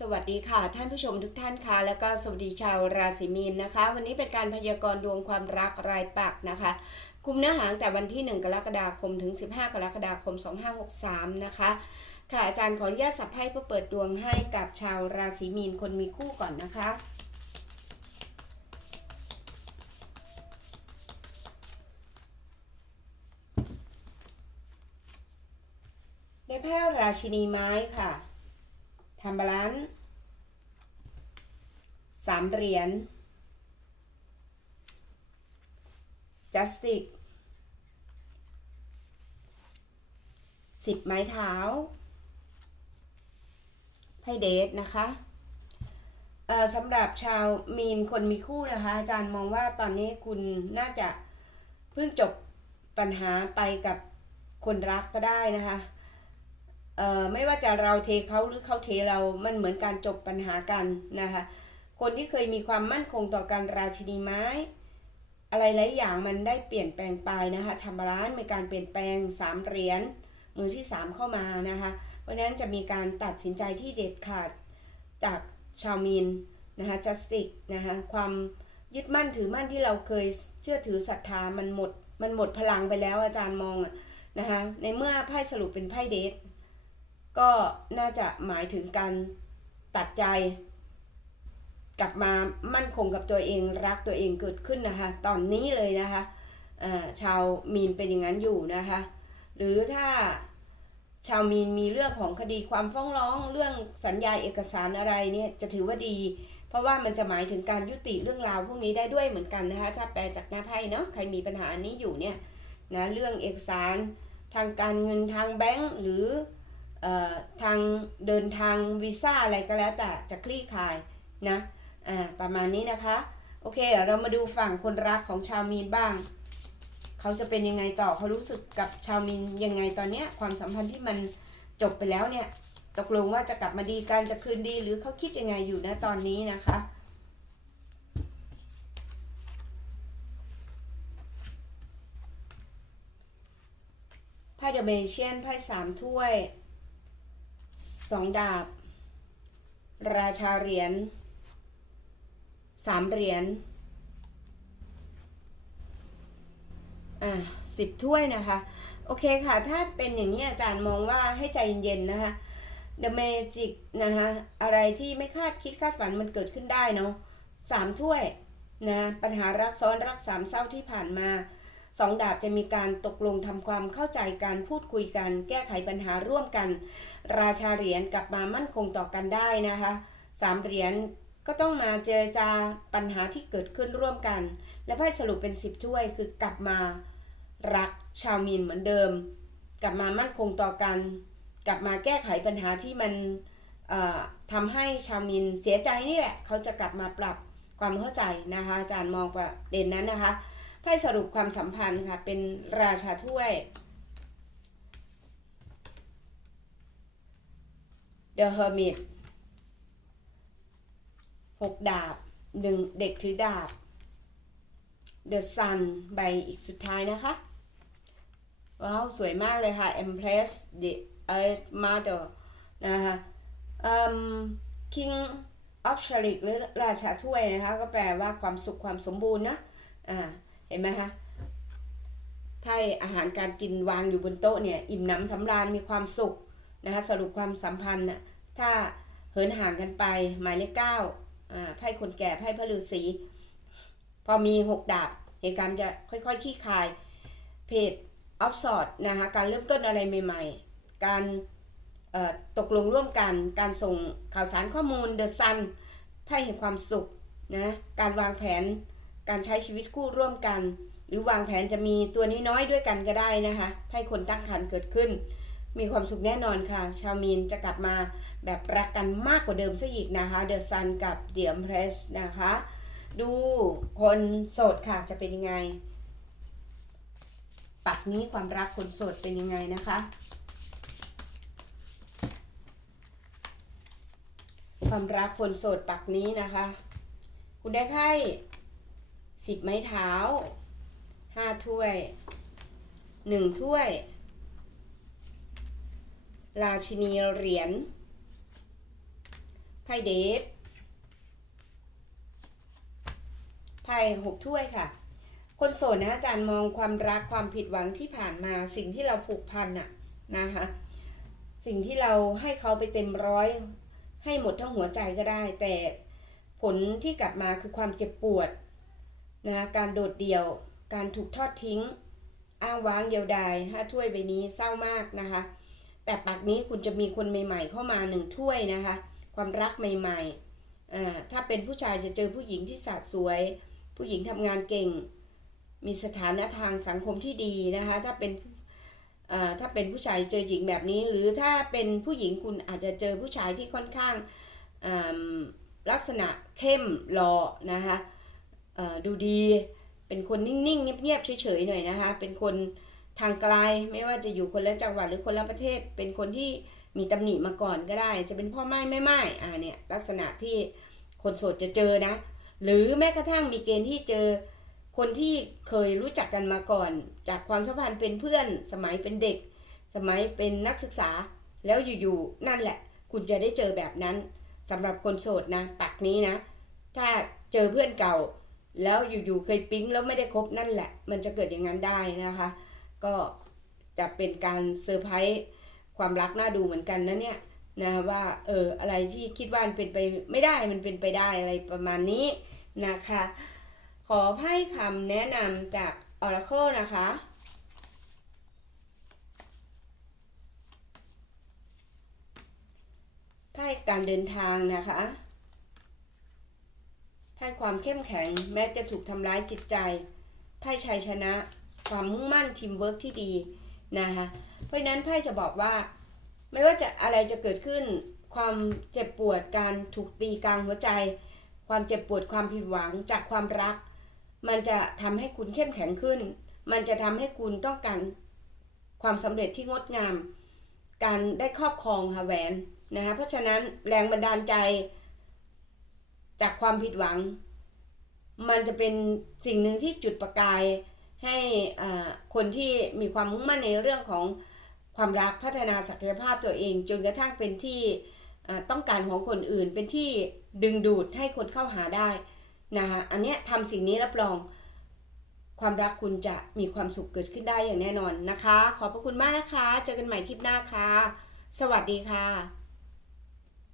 สวัสดีค่ะ ท่านผู้ชมทุกท่านค่ะ แล้วก็สวัสดีชาวราศีมีนนะคะ วันนี้เป็นการพยากรณ์ดวงความรักรายปักนะคะคุมเนื้อหาแต่วันที่ 1 กรกฎาคมถึง 15 กรกฎาคม 2563 นะคะ ค่ะอาจารย์ขออนุญาตสับไพ่เพื่อเปิดดวงให้กับชาวราศีมีนคนมีคู่ก่อนนะคะได้แพ้ราชินีไม้ค่ะ ทำบาลานซ์สามเหรียญจัสติกสิบไม้เท้าไพ่เดทนะคะอ่อสำหรับชาวมีนคนมีคู่นะคะ อาจารย์มองว่าตอนนี้คุณน่าจะเพิ่งจบปัญหาไปกับคนรักก็ได้นะคะ เอ่อไม่ว่าจะเราเทเขาหรือเขาเทเรา มันเหมือนการจบปัญหากันนะคะ คนที่เคยมีความมั่นคงต่อการราชินีไม้ อะไรหลายอย่างมันได้เปลี่ยนแปลงไปนะคะทำบาลานมีการเปลี่ยนแปลงสามเหรียญมือที่สามเข้ามานะคะ เพราะนั้นจะมีการตัดสินใจที่เด็ดขาดจากชาวมีนนะคะจัสติกนะคะความยึดมั่นถือมั่นที่เราเคยเชื่อถือศรัทธามันหมด มันหมดพลังไปแล้วอาจารย์มองอะนะคะในเมื่อไพ่สรุปเป็นไพ่เดท ก็น่าจะหมายถึงการตัดใจ กลับมามั่นคงกับตัวเองรักตัวเองเกิดขึ้นนะคะ ตอนนี้เลยนะคะชาวมีนเป็นอย่างนั้นอยู่นะคะ หรือถ้าชาวมีนมีเรื่องของคดีความฟ้องร้องเรื่องสัญญาเอกสารอะไรเนี่ยจะถือว่าดี เพราะว่ามันจะหมายถึงการยุติเรื่องราวพวกนี้ได้ด้วยเหมือนกันนะคะ ถ้าแปลจากหน้าไพ่เนาะใครมีปัญหาอันนี้อยู่เนี่ยนะเรื่องเอกสารทางการเงินทางแบงก์หรือ ทางเดินทางวีซ่าอะไรก็แล้วแต่จะคลี่คลายนะประมาณนี้นะคะโอเค เรามาดูฝั่งคนรักของชาวมีนบ้าง เขาจะเป็นยังไงต่อเขารู้สึกกับชาวมีนยังไงตอนเนี้ยความสัมพันธ์ที่มันจบไปแล้วเนี่ยตกลงว่าจะกลับมาดีกันจะคืนดีหรือเขาคิดยังไงอยู่นะตอนนี้นะคะไพ่เดอะเมเชียนไพ่สามถ้วย สองดาบ ราชาเหรียญสามเหรียญอะสิบถ้วยนะคะ โอเคค่ะ ถ้าเป็นอย่างนี้อาจารย์มองว่าให้ใจเย็นๆนะคะ The Magic นะคะอะไรที่ไม่คาดคิดคาดฝันมันเกิดขึ้นได้เนาะสามถ้วยนะปัญหารักซ้อนรักสามเศร้าที่ผ่านมา สองดาบจะมีการตกลงทำความเข้าใจกันพูดคุยกัน แก้ไขปัญหาร่วมกัน ราชาเหรียญกลับมามั่นคงต่อกันได้นะคะสามเหรียญก็ต้องมาเจรจาปัญหาที่เกิดขึ้นร่วมกัน และไพ่สรุปเป็นสิบถ้วยคือกลับมารักชาวมีนเหมือนเดิม กลับมามั่นคงต่อกัน กลับมาแก้ไขปัญหาที่มันทำให้ชาวมินเสียใจนี่แหละ เขาจะกลับมาปรับความเข้าใจนะคะ อาจารย์มองประเด็นนั้นนะคะ ไพ่สรุปความสัมพันธ์ค่ะ เป็นราชาถ้วย The Hermit หกดาบหนึ่งเด็กถือดาบ The Sun ใบอีกสุดท้ายนะคะ ว้าว สวยมากเลยค่ะ Empress the Earth Mother นะคะอืม King of c h a r i t หรือราชาถ้วยนะคะ ก็แปลว่าความสุขความสมบูรณ์นะ อ่า เห็นไหมคะไพ่อาหารการกินวางอยู่บนโต๊ะเนี่ย อิ่มหน้ำสำราญมีความสุขนะคะสรุปความสัมพันธ์น่ะถ้าเหินห่างกันไปหมายเลขเก้าอ่าไพ่คนแก่ไพ่พระฤาษีพอมีหกดาบเหตุการณ์จะค่อยๆขี้คายเพจออฟสอดนะคะการเริ่มต้นอะไรใหม่ ๆ การตกลงร่วมกัน การส่งข่าวสารข้อมูล The Sun ไพ่แห่งความสุขนะการวางแผน การใช้ชีวิตคู่ร่วมกัน หรือวางแผนจะมีตัวน้อยๆด้วยกันก็ได้นะคะไพ่คนตั้งครรภ์เกิดขึ้น มีความสุขแน่นอนค่ะ ชาวมีนจะกลับมาแบบรักกันมากกว่าเดิมซะอีกนะคะ The Sun กับ The Empress นะคะ ดูคนโสดค่ะจะเป็นยังไง ปักนี้ความรักคนโสดเป็นยังไงนะคะความรักคนโสดปักนี้นะคะ คุณได้ไพ่ สิบไม้เท้าห้าถ้วยหนึ่งถ้วย ราชินีเหรียญไพ่เดทไพ่หกถ้วยค่ะ คนโสดนะอาจารย์มองความรักความผิดหวังที่ผ่านมาสิ่งที่เราผูกพันอะนะคะสิ่งที่เราให้เขาไปเต็มร้อย ให้หมดทั้งหัวใจก็ได้ แต่ผลที่กลับมาคือความเจ็บปวด นะการโดดเดี่ยว การถูกทอดทิ้ง อ้างว้างเดียวดายห้าถ้วยใบนี้เศร้ามากนะคะ แต่ปักนี้คุณจะมีคนใหม่ ๆ เข้ามาหนึ่งถ้วยนะคะ ความรักใหม่ๆอ่าถ้าเป็นผู้ชายจะเจอผู้หญิงที่สะสวย ผู้หญิงทำงานเก่ง มีสถานะทางสังคมที่ดีนะคะ ถ้าเป็นอ่าถ้าเป็นผู้ชายเจอหญิงแบบนี้ หรือถ้าเป็นผู้หญิงคุณอาจจะเจอผู้ชายที่ค่อนข้างอ่าลักษณะเข้มหล่อนะคะ ดูดี เป็นคนนิ่งๆ เงียบๆ เฉยๆ หน่อยนะคะ เป็นคนทางไกลไม่ว่าจะอยู่คนละจังหวัดหรือคนละประเทศ เป็นคนที่มีตำหนิมาก่อนก็ได้ จะเป็นพ่อไม้แม่ไม้อ่าเนี่ยลักษณะที่คนโสดจะเจอนะ หรือแม้กระทั่งมีเกณฑ์ที่เจอคนที่เคยรู้จักกันมาก่อน จากความสัมพันธ์เป็นเพื่อน สมัยเป็นเด็ก สมัยเป็นนักศึกษาแล้วอยู่ๆนั่นแหละ คุณจะได้เจอแบบนั้นสำหรับคนโสดนะปักนี้นะ ถ้าเจอเพื่อนเก่า แล้วอยู่ๆเคยปิ๊งแล้วไม่ได้คบนั่นแหละ มันจะเกิดอย่างนั้นได้นะคะ ก็จะเป็นการเซอร์ไพรส์ความรักน่าดูเหมือนกันนะเนี่ยนะว่าเอออะไรที่คิดว่ามันเป็นไปไม่ได้มันเป็นไปได้อะไรประมาณนี้นะคะ ขอไพ่คำแนะนำจาก Oracle นะคะ ไพ่การเดินทางนะคะ ความเข้มแข็ง แม้จะถูกทำร้ายจิตใจไพ่ชัยชนะ ความมุ่งมั่นทีมเวิร์กที่ดีนะคะเพราะนั้นไพ่จะบอกว่า ไม่ว่าจะอะไรจะเกิดขึ้น ความเจ็บปวดการถูกตีกลางหัวใจ ความเจ็บปวดความผิดหวังจากความรัก มันจะทำให้คุณเข้มแข็งขึ้น มันจะทำให้คุณต้องการความสำเร็จที่งดงาม การได้ครอบครองค่ะแหวนนะคะเพราะฉะนั้นแรงบันดาลใจ จากความผิดหวัง มันจะเป็นสิ่งหนึ่งที่จุดประกายให้คนที่มีความมุ่งมั่นในเรื่องของความรักพัฒนาศักยภาพตัวเอง จนกระทั่งเป็นที่ต้องการของคนอื่น เป็นที่ดึงดูดให้คนเข้าหาได้นะคะอันเนี้ยทำสิ่งนี้รับรองความรักคุณจะมีความสุขเกิดขึ้นได้อย่างแน่นอนนะคะ ขอบพระคุณมากนะคะ เจอกันใหม่คลิปหน้าค่ะ สวัสดีค่ะ